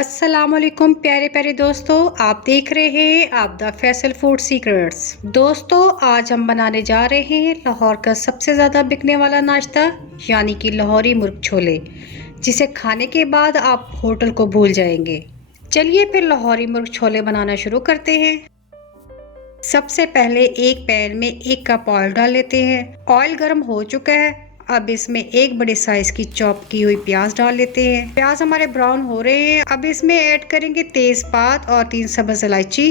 अस्सलाम वालेकुम प्यारे प्यारे दोस्तों, आप देख रहे हैं आबदा फैसल फूड सीक्रेट्स। दोस्तों, आज हम बनाने जा रहे हैं लाहौर का सबसे ज़्यादा बिकने वाला नाश्ता यानी कि लाहौरी मुर्ग छोले, जिसे खाने के बाद आप होटल को भूल जाएंगे। चलिए फिर लाहौरी मुर्ग छोले बनाना शुरू करते हैं। सबसे पहले एक पैन में 1 कप ऑयल डाल लेते हैं। ऑयल गर्म हो चुका है, अब इसमें एक बड़े साइज की चॉप की हुई प्याज डाल लेते हैं। प्याज हमारे ब्राउन हो रहे हैं, अब इसमें ऐड करेंगे तेजपात और 3 सब्ज इलायची।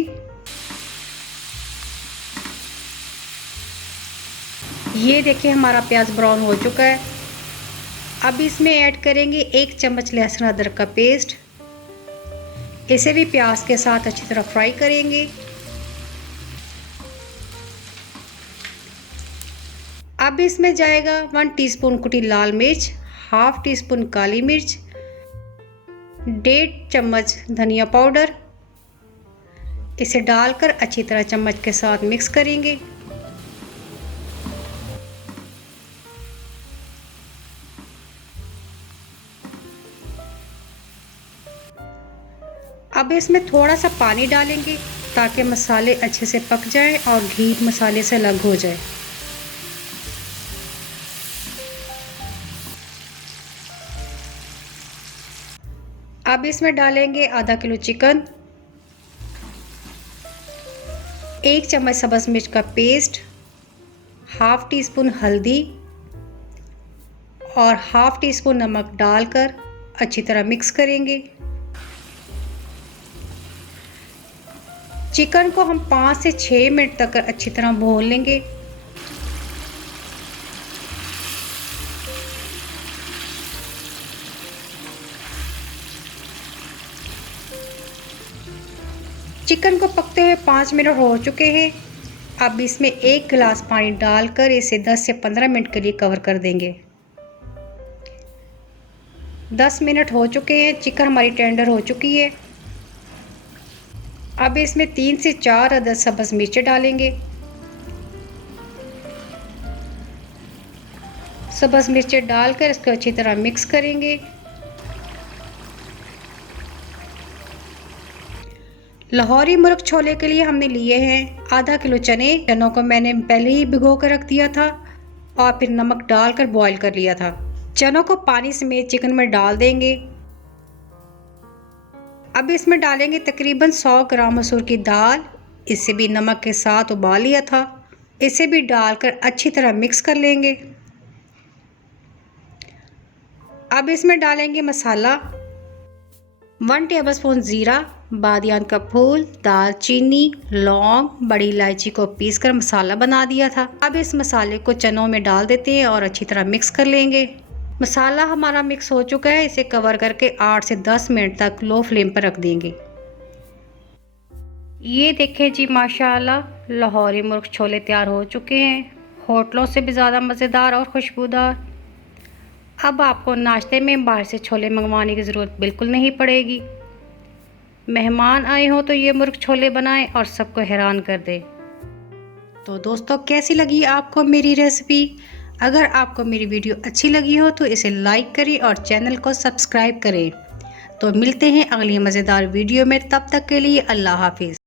ये देखिए हमारा प्याज ब्राउन हो चुका है। अब इसमें ऐड करेंगे 1 चम्मच लहसुन अदरक का पेस्ट। इसे भी प्याज के साथ अच्छी तरह फ्राई करेंगे। अब इसमें जाएगा 1 टीस्पून कुटी लाल मिर्च, हाफ टी स्पून काली मिर्च, 1.5 चम्मच धनिया पाउडर। इसे डालकर अच्छी तरह चम्मच के साथ मिक्स करेंगे। अब इसमें थोड़ा सा पानी डालेंगे ताकि मसाले अच्छे से पक जाएं और घी मसाले से अलग हो जाए। अब इसमें डालेंगे आधा किलो चिकन, 1 चम्मच सब्ज मिर्च का पेस्ट, हाफ टी स्पून हल्दी और हाफ टी स्पून नमक डालकर अच्छी तरह मिक्स करेंगे। चिकन को हम 5 से 6 मिनट तक अच्छी तरह भून लेंगे। चिकन को पकते हुए 5 मिनट हो चुके हैं। अब इसमें 1 गिलास पानी डालकर इसे 10 से 15 मिनट के लिए कवर कर देंगे। 10 मिनट हो चुके हैं, चिकन हमारी टेंडर हो चुकी है। अब इसमें 3 से 4 अदद सब्ज़ मिर्चें डालेंगे। सब्ज़ मिर्चें डालकर इसको अच्छी तरह मिक्स करेंगे। लाहौरी मुर्ग छोले के लिए हमने लिए हैं आधा किलो चने। चनों को मैंने पहले ही भिगो कर रख दिया था और फिर नमक डालकर बॉईल कर लिया था। चनों को पानी समेत चिकन में डाल देंगे। अब इसमें डालेंगे तकरीबन 100 ग्राम मसूर की दाल। इसे भी नमक के साथ उबाल लिया था। इसे भी डालकर अच्छी तरह मिक्स कर लेंगे। अब इसमें डालेंगे मसाला, 1 टेबलस्पून ज़ीरा, बादियान का फूल, दालचीनी, लौंग, बड़ी इलायची को पीसकर मसाला बना दिया था। अब इस मसाले को चनों में डाल देते हैं और अच्छी तरह मिक्स कर लेंगे। मसाला हमारा मिक्स हो चुका है, इसे कवर करके 8 से 10 मिनट तक लो फ्लेम पर रख देंगे। ये देखें जी, माशाल्लाह लाहौरी मुर्ग छोले तैयार हो चुके हैं, होटलों से भी ज़्यादा मज़ेदार और खुशबूदार। अब आपको नाश्ते में बाहर से छोले मंगवाने की ज़रूरत बिल्कुल नहीं पड़ेगी। मेहमान आए हो तो ये मुर्ग छोले बनाएं और सबको हैरान कर दें। तो दोस्तों, कैसी लगी आपको मेरी रेसिपी? अगर आपको मेरी वीडियो अच्छी लगी हो तो इसे लाइक करें और चैनल को सब्सक्राइब करें। तो मिलते हैं अगली मज़ेदार वीडियो में, तब तक के लिए अल्लाह हाफिज़।